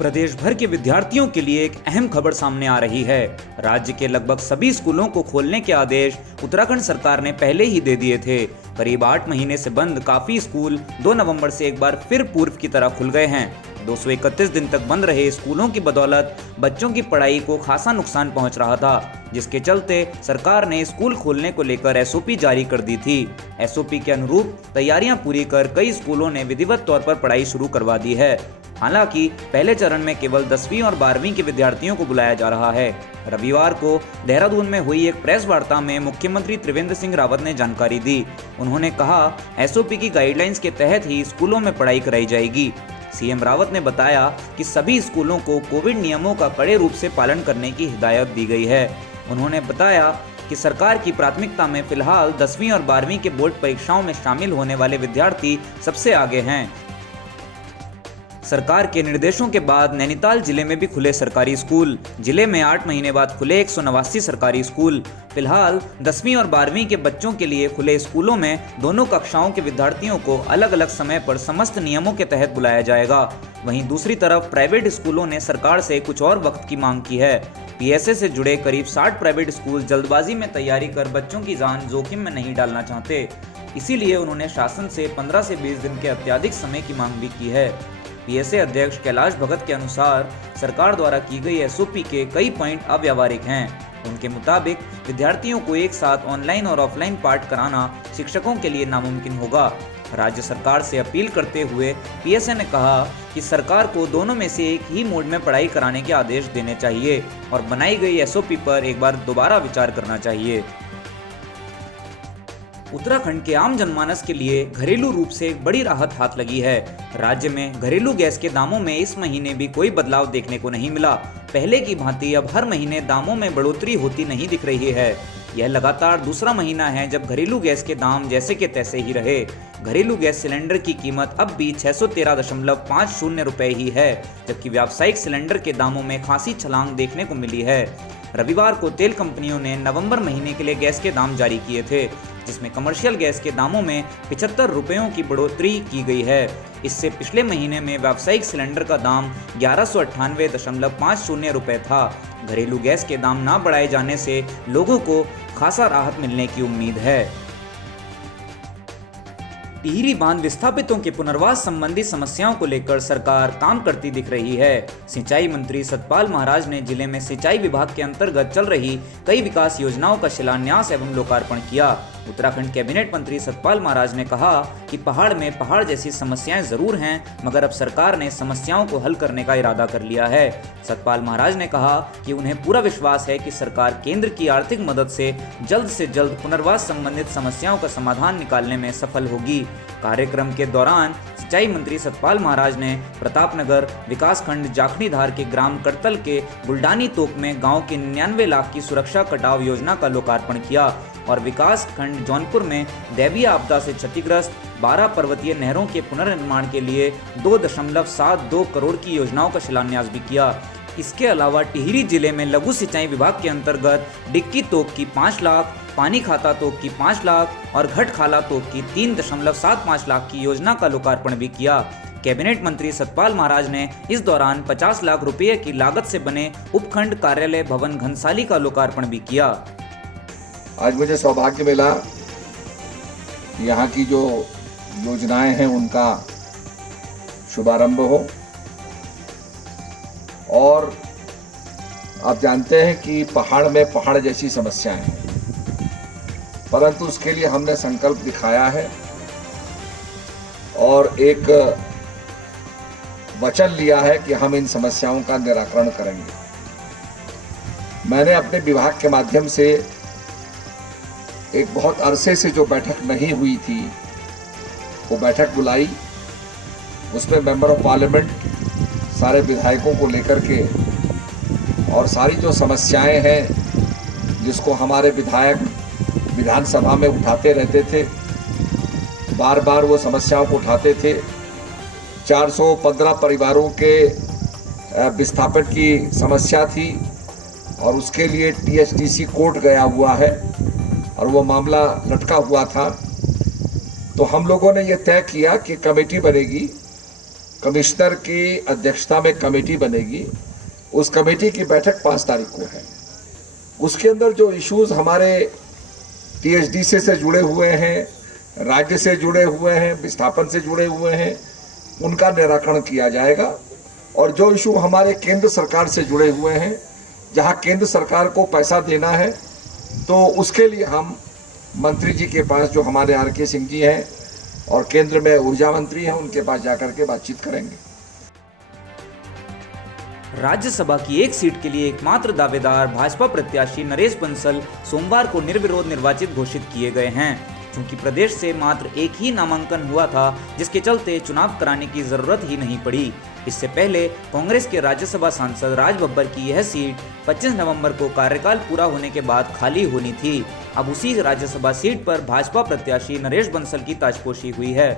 प्रदेश भर के विद्यार्थियों के लिए एक अहम खबर सामने आ रही है। राज्य के लगभग सभी स्कूलों को खोलने के आदेश उत्तराखंड सरकार ने पहले ही दे दिए थे। करीब 8 महीने से बंद काफी स्कूल 2 नवंबर से एक बार फिर पूर्व की तरह खुल गए हैं। 231 दिन तक बंद रहे स्कूलों की बदौलत बच्चों की पढ़ाई को खासा नुकसान पहुंच रहा था, जिसके चलते सरकार ने स्कूल खोलने को लेकर एसओपी जारी कर दी थी। एसओपी के अनुरूप तैयारियां पूरी कर कई स्कूलों ने विधिवत तौर पर पढ़ाई शुरू करवा दी है। हालांकि पहले चरण में केवल 10वीं और 12वीं के विद्यार्थियों को बुलाया जा रहा है। रविवार को देहरादून में हुई एक प्रेस वार्ता में मुख्यमंत्री त्रिवेंद्र सिंह रावत ने जानकारी दी। उन्होंने कहा, एसओपी की गाइडलाइंस के तहत ही स्कूलों में पढ़ाई कराई जाएगी। सीएम रावत ने बताया कि सभी स्कूलों को कोविड नियमों का कड़े रूप से पालन करने की हिदायत दी गई है। उन्होंने बताया कि सरकार की प्राथमिकता में फिलहाल 10वीं और 12वीं के बोर्ड परीक्षाओं में शामिल होने वाले विद्यार्थी सबसे आगे हैं। सरकार के निर्देशों के बाद नैनीताल जिले में भी खुले सरकारी स्कूल। जिले में 8 महीने बाद खुले 189 सरकारी स्कूल। फिलहाल 10वीं और 12वीं के बच्चों के लिए खुले स्कूलों में दोनों कक्षाओं के विद्यार्थियों को अलग अलग समय पर समस्त नियमों के तहत बुलाया जाएगा। वहीं दूसरी तरफ प्राइवेट स्कूलों ने सरकार से कुछ और वक्त की मांग की है। पीएसए से जुड़े करीब 60 प्राइवेट स्कूल जल्दबाजी में तैयारी कर बच्चों की जान जोखिम में नहीं डालना चाहते, इसीलिए उन्होंने शासन से 15 से 20 दिन के अत्यधिक समय की मांग भी की है। पीएसए अध्यक्ष कैलाश भगत के अनुसार सरकार द्वारा की गई एसओपी के कई पॉइंट अव्यावहारिक हैं। उनके मुताबिक विद्यार्थियों को एक साथ ऑनलाइन और ऑफलाइन पाठ कराना शिक्षकों के लिए नामुमकिन होगा। राज्य सरकार से अपील करते हुए पीएसए ने कहा कि सरकार को दोनों में से एक ही मोड में पढ़ाई कराने के आदेश देने चाहिए और बनाई गई एसओपी पर एक बार दोबारा विचार करना चाहिए। उत्तराखंड के आम जनमानस के लिए घरेलू रूप से एक बड़ी राहत हाथ लगी है। राज्य में घरेलू गैस के दामों में इस महीने भी कोई बदलाव देखने को नहीं मिला। पहले की भांति अब हर महीने दामों में बढ़ोतरी होती नहीं दिख रही है। यह लगातार दूसरा महीना है जब घरेलू गैस के दाम जैसे के तैसे ही रहे। घरेलू गैस सिलेंडर की कीमत अब भी 613.50 रुपए ही है, जबकि व्यावसायिक सिलेंडर के दामों में खासी छलांग देखने को मिली है। रविवार को तेल कंपनियों ने नवंबर महीने के लिए गैस के दाम जारी किए थे, जिसमें कमर्शियल गैस के दामों में 75 रुपयों की बढ़ोतरी की गई है। इससे पिछले महीने में व्यावसायिक सिलेंडर का दाम 1198.50 रुपये था। घरेलू गैस के दाम ना बढ़ाए जाने से लोगों को खासा राहत मिलने की उम्मीद है। टिहरी बांध विस्थापितों के पुनर्वास संबंधी समस्याओं को लेकर सरकार काम करती दिख रही है। सिंचाई मंत्री सतपाल महाराज ने जिले में सिंचाई विभाग के अंतर्गत चल रही कई विकास योजनाओं का शिलान्यास एवं लोकार्पण किया। उत्तराखंड कैबिनेट मंत्री सतपाल महाराज ने कहा कि पहाड़ में पहाड़ जैसी समस्याएं जरूर हैं, मगर अब सरकार ने समस्याओं को हल करने का इरादा कर लिया है। सतपाल महाराज ने कहा कि उन्हें पूरा विश्वास है कि सरकार केंद्र की आर्थिक मदद से जल्द पुनर्वास संबंधित समस्याओं का समाधान निकालने में सफल होगी। कार्यक्रम के दौरान सिंचाई मंत्री सतपाल महाराज ने प्रतापनगर विकासखंड जाखणीधार के ग्राम करतल के बुल्डानी तोक में गांव के 99 लाख की सुरक्षा कटाव योजना का लोकार्पण किया और विकास खंड जौनपुर में दैवीय आपदा से क्षतिग्रस्त 12 पर्वतीय नहरों के पुनर्निर्माण के लिए 2.72 करोड़ की योजनाओं का शिलान्यास भी किया। इसके अलावा टिहरी जिले में लघु सिंचाई विभाग के अंतर्गत डिक्की तोक की 5 लाख, पानी खाता तोक की 5 लाख और घट खाला तोक की 3.75 लाख की योजना का लोकार्पण भी किया। कैबिनेट मंत्री सतपाल महाराज ने इस दौरान 50 लाख रुपये की लागत से बने उपखंड कार्यालय भवन घनसाली का लोकार्पण भी किया। आज मुझे सौभाग्य मिला यहाँ की जो योजनाएं हैं उनका शुभारंभ हो, और आप जानते हैं कि पहाड़ में पहाड़ जैसी समस्याएं हैं, परंतु उसके लिए हमने संकल्प दिखाया है और एक वचन लिया है कि हम इन समस्याओं का निराकरण करेंगे। मैंने अपने विभाग के माध्यम से एक बहुत अरसे से जो बैठक नहीं हुई थी वो बैठक बुलाई। उसमें मेंबर ऑफ पार्लियामेंट सारे विधायकों को लेकर के और सारी जो समस्याएं हैं जिसको हमारे विधायक विधानसभा में उठाते रहते थे, बार बार वो समस्याओं को उठाते थे। 415 परिवारों के विस्थापन की समस्या थी और उसके लिए टीएचडीसी कोर्ट गया हुआ है और वो मामला लटका हुआ था। तो हम लोगों ने ये तय किया कि कमेटी बनेगी कमिश्नर की अध्यक्षता में कमेटी बनेगी। उस कमेटी की बैठक 5 तारीख को है। उसके अंदर जो इश्यूज हमारे THDC से जुड़े हुए हैं, राज्य से जुड़े हुए हैं, विस्थापन से जुड़े हुए हैं, उनका निराकरण किया जाएगा। और जो इशू हमारे केंद्र सरकार से जुड़े हुए हैं, जहां केंद्र सरकार को पैसा देना है, तो उसके लिए हम मंत्री जी के पास, जो हमारे RK सिंह जी हैं और केंद्र में ऊर्जा मंत्री हैं, उनके पास जाकर के बातचीत करेंगे। राज्यसभा की एक सीट के लिए एकमात्र दावेदार भाजपा प्रत्याशी नरेश बंसल सोमवार को निर्विरोध निर्वाचित घोषित किए गए हैं। चूंकि प्रदेश से मात्र एक ही नामांकन हुआ था, जिसके चलते चुनाव कराने की जरूरत ही नहीं पड़ी। इससे पहले कांग्रेस के राज्यसभा सांसद राज बब्बर की यह सीट 25 नवंबर को कार्यकाल पूरा होने के बाद खाली होनी थी। अब उसी राज्यसभा सीट पर भाजपा प्रत्याशी नरेश बंसल की ताजपोशी हुई है।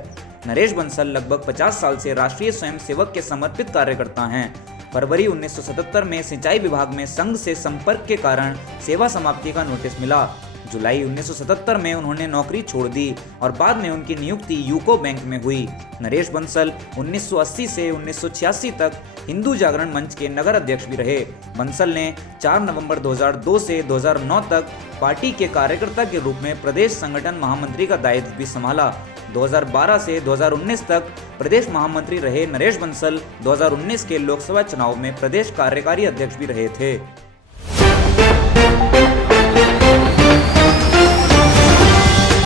नरेश बंसल लगभग 50 साल से राष्ट्रीय स्वयंसेवक के समर्पित कार्यकर्ता हैं। फरवरी 1977 में सिंचाई विभाग में संघ से संपर्क के कारण सेवा समाप्ति का नोटिस मिला। जुलाई 1977 में उन्होंने नौकरी छोड़ दी और बाद में उनकी नियुक्ति यूको बैंक में हुई। नरेश बंसल 1980 से 1986 तक हिंदू जागरण मंच के नगर अध्यक्ष भी रहे। बंसल ने 4 नवंबर 2002 से 2009 तक पार्टी के कार्यकर्ता के रूप में प्रदेश संगठन महामंत्री का दायित्व भी संभाला। 2012 से 2019 तक प्रदेश महामंत्री रहे नरेश बंसल 2019 के लोकसभा चुनाव में प्रदेश कार्यकारी अध्यक्ष भी रहे थे।